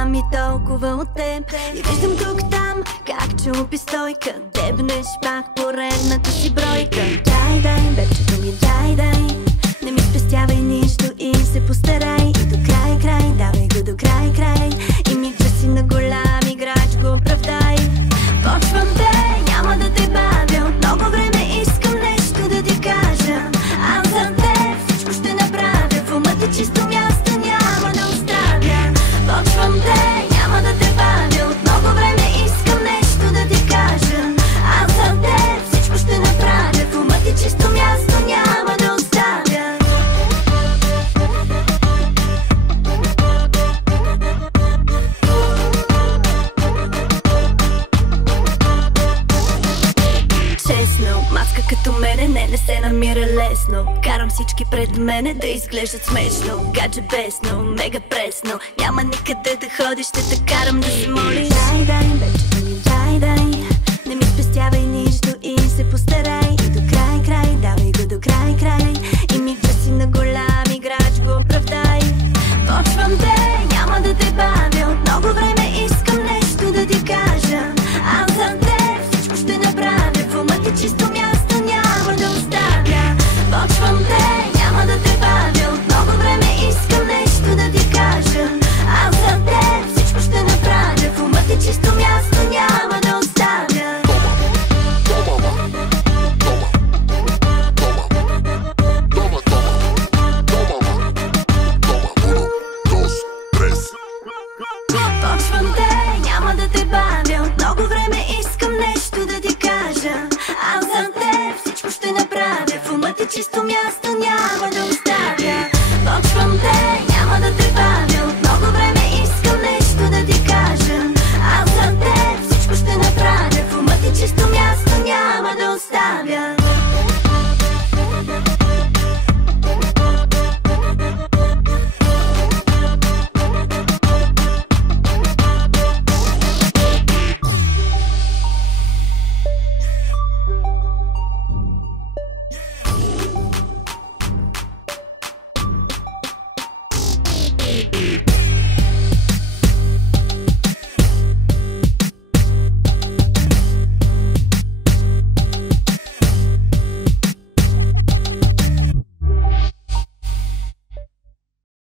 знам и толкова от теб. И виждам тук-там как чупи стойка, дебнеш пак поредната си бройка. Дай, бебчето ми, дай, не ми спестявай нищо и се постарай. И до край, давай го до край. И ми си на голям играч, го оправдай. Почвам те, няма да те бавя, от много време искам нещо да ти кажа. Аз за теб всичко ще направя, в ума ти чисто място няма да оставя. Почвам те, няма да те бавя, от много време искам нещо да ти кажа. Аз за теб всичко ще направя, в ума ти чисто място няма да оставя. Маска като мене не се намира лесно. Карам всички пред мене да изглеждат смешно. Гадже бесно, мега пресно, няма никъде да ходиш, ще те карам да се молиш. Дай, бебчето ми, дай, не ми спестявай нищо и се постарай. И до край, давай го до край. И ми си на голям играч, го оправдай. Почвам те, няма да те бавя, от много време искам нещо да ти кажа. Аз за теб всичко ще направя, в ума ти чисто място няма да оставя. Почвам те, няма да те бавя, от много време искам нещо да ти кажа. Аз за теб всичко ще направя, в ума ти чисто място няма да оставя. Почвам те, няма да те бавя, от много време искам нещо да ти кажа. Аз за теб всичко ще направя, в ума ти чисто място